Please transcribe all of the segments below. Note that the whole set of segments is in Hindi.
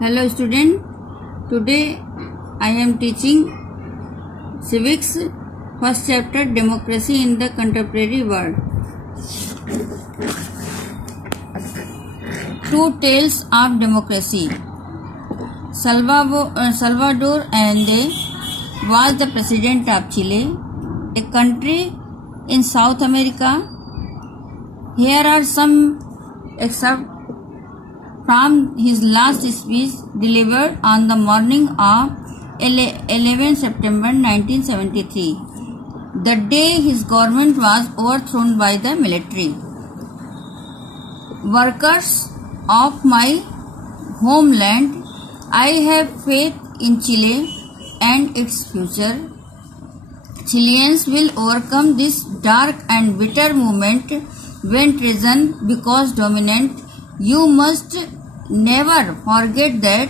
Hello student, today I am teaching civics first chapter democracy in the contemporary world. Two tales of democracy. Salvador Allende was the president of Chile, a country in South America. Here are some excerpts from his last speech delivered on the morning of 11 September 1973, the day his government was overthrown by the military. Workers of my homeland, I have faith in Chile and its future. Chileans will overcome this dark and bitter moment when treason becomes dominant. You must never forget that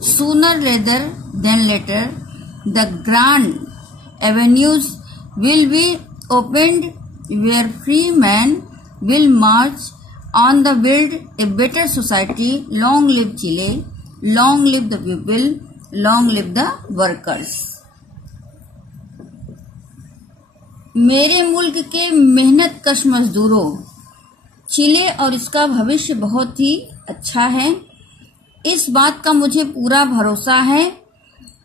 sooner rather than later the grand avenues will be opened where free men will march on to build a better society. Long live Chile, long live the people, long live the workers. मेरे मुल्क के मेहनत कश मजदूरों, चिले और इसका भविष्य बहुत ही अच्छा है। इस बात का मुझे पूरा भरोसा है।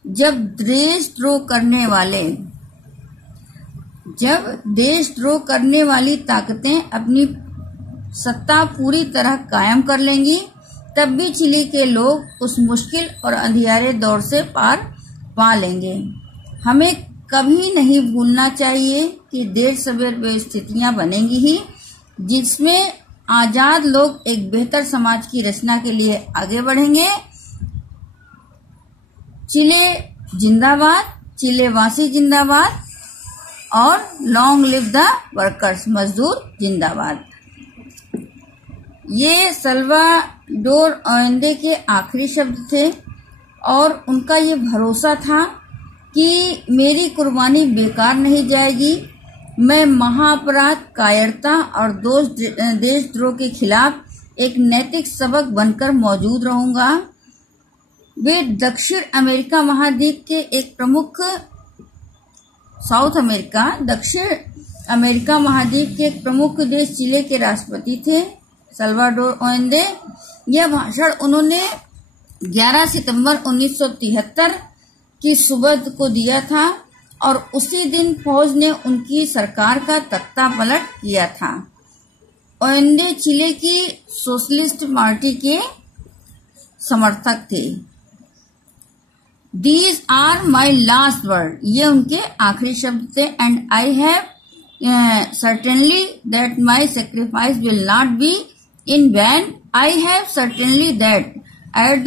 जब देशद्रोह करने वाली ताकतें अपनी सत्ता पूरी तरह कायम कर लेंगी, तब भी चिली के लोग उस मुश्किल और अंधियारे दौर से पार पा लेंगे। हमें कभी नहीं भूलना चाहिए कि देर सवेर वे स्थितियां बनेंगी ही जिसमें आजाद लोग एक बेहतर समाज की रचना के लिए आगे बढ़ेंगे। चिले जिंदाबाद, चिलेवासी जिंदाबाद और लॉन्ग लिव द वर्कर्स, मजदूर जिंदाबाद। ये सल्वाडोर अलेंदे के आखिरी शब्द थे और उनका ये भरोसा था कि मेरी कुर्बानी बेकार नहीं जाएगी। मैं महाअपराध, कायरता और देशद्रोह के खिलाफ एक नैतिक सबक बनकर मौजूद रहूंगा। वे दक्षिण अमेरिका महाद्वीप के एक प्रमुख दक्षिण अमेरिका महाद्वीप के एक प्रमुख देश चिले के राष्ट्रपति थे, सल्वाडोर अलेंदे। यह भाषण उन्होंने 11 सितंबर 1973 की सुबह को दिया था और उसी दिन फौज ने उनकी सरकार का तख्ता पलट किया था। अलेंदे चिले की सोशलिस्ट पार्टी के समर्थक थे। These are my last word, ये उनके आखिरी शब्द थे। And I have certainly that my sacrifice will not be in vain. I have certainly that at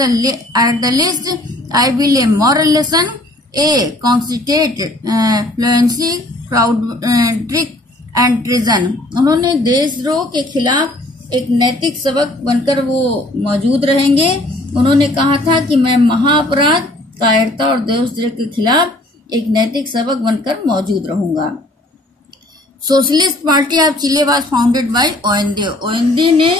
the least I will a moral lesson, a constant fluency, fraud, trick and treason. उन्होंने देशद्रोह के खिलाफ एक नैतिक सबक बनकर वो मौजूद रहेंगे। उन्होंने कहा था कि मैं महाअपराध, कायरता और देशद्रोह के खिलाफ एक नैतिक सबक बनकर मौजूद रहूंगा। Socialist party of Chile was founded by Allende. Allende ने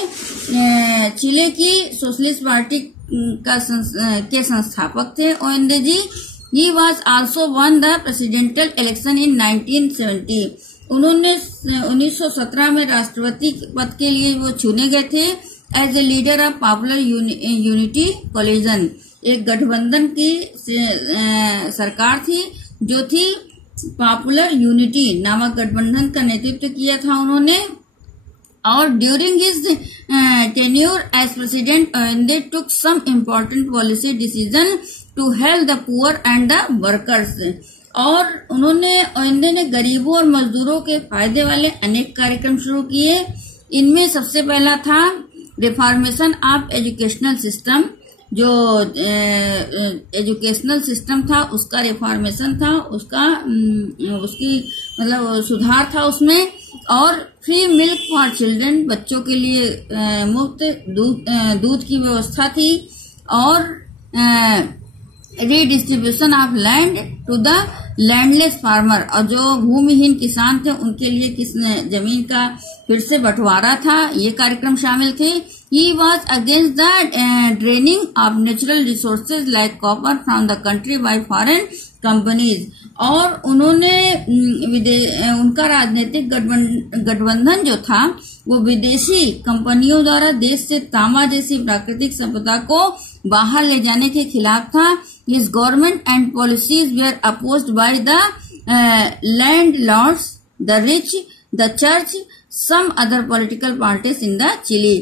चिले की सोशलिस्ट पार्टी के संस्थापक थे। Allende ji He was also won the presidential election in 1970. उन्होंने 1917 में राष्ट्रपति पद के लिए वो चुने गए थे as a leader of popular unity coalition. एक गठबंधन की सरकार थी जो थी पॉपुलर यूनिटी नामक गठबंधन का नेतृत्व किया था उन्होंने। और during his tenure as president Allende took some important policy decision to help the poor and the workers. और अलेंदे ने गरीबों और मजदूरों के फायदे वाले अनेक कार्यक्रम शुरू किए। इनमें सबसे पहला था रिफॉर्मेशन ऑफ एजुकेशनल सिस्टम। जो एजुकेशनल सिस्टम था उसका रिफॉर्मेशन था, उसकी मतलब सुधार था उसमें। और फ्री मिल्क फॉर चिल्ड्रन, बच्चों के लिए मुफ्त दूध की व्यवस्था थी। और redistribution of land to the landless farmer, और जो भूमिहीन किसान थे उनके लिए जमीन का फिर से बंटवारा था। ये कार्यक्रम शामिल थे। He was against the draining of natural resources like copper from the country by foreign companies. और उन्होंने उनका राजनीतिक गठबंधन जो था वो विदेशी कंपनियों द्वारा देश से तांबा जैसी प्राकृतिक संपदा को बाहर ले जाने के खिलाफ था. His government and policies were opposed by the landlords, the rich, the church, some other political parties in the Chile.